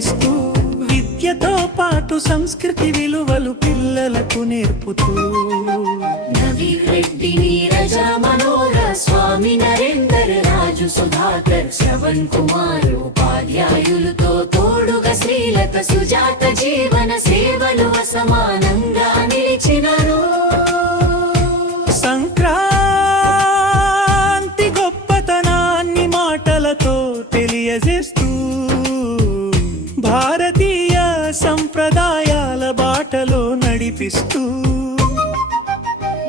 అందిస్తూ విద్యతో పాటు సంస్కృతి విలువలు పిల్లలకు నేర్పుతూ నవీన్ రెడ్డి, నీరజ, మనోర, స్వామి నరేందర్, రాజు, సుధాకర్, శ్రవణ్ కుమార్ ఉపాధ్యాయులతో తోడుగా శ్రీలత, సుజాత జీవన సేవలు అసమానంగా నిలిచినారు. సంక్రాంతి గొప్పతనాన్ని మాటలతో తెలియజేస్తూ భారతీయ సంప్రదాయాల బాటలో నడిపిస్తూ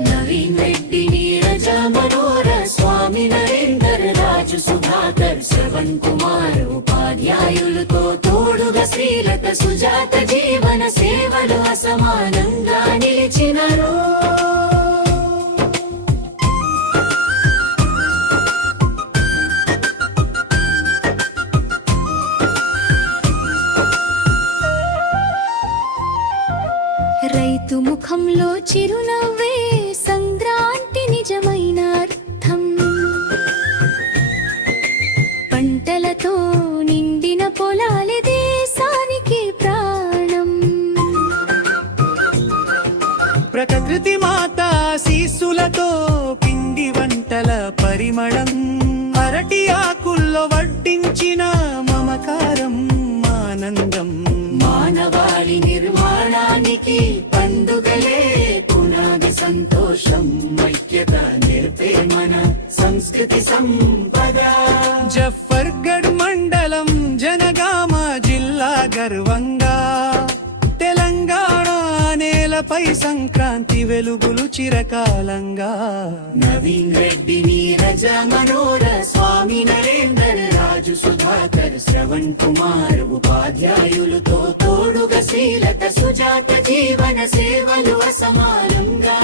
నవీన్ రెడ్డి, నీరజ, మనోర, స్వామి నరేందర్, రాజు, సుధాకర్, శ్రవణ్ కుమార్ ఉపాధ్యాయులతో తోడుగా శ్రీలత, సుజాత జీవన సేవలు అసమానంగా నిలిచినారు. రైతు ముఖంలో చిరునవ్వే సంక్రాంతి నిజమైన అర్థం. పంటలతో నిండిన పొలాలే దేశానికి ప్రాణం. ప్రకృతి మాత ఆశీస్సులతో పిండి వంటల పరిమళం, అరటి ఆకుల్లో వడ్డించిన మమకారం ఆనందం. మానవాళి నిర్మాణానికి పండుగలే పునాది, సంతోషం ఐక్యత నేర్పే మన సంస్కృతి సంపద. జఫర్గఢ్ మండలం, జనగామ జిల్లా గర్వంగా తెలంగాణ నేలపై సంక్రాంతి వెలుగులు చిరకాలంగా. నవీన్ రెడ్డి, నీరజ, మనోర, స్వామి నరేందర్, రాజు, సుధాకర్, శ్రవణ్ కుమార్ ఉపాధ్యాయులతో తోడుగా శ్రీలత, సుజాత జీవన సేవలు అసమానంగా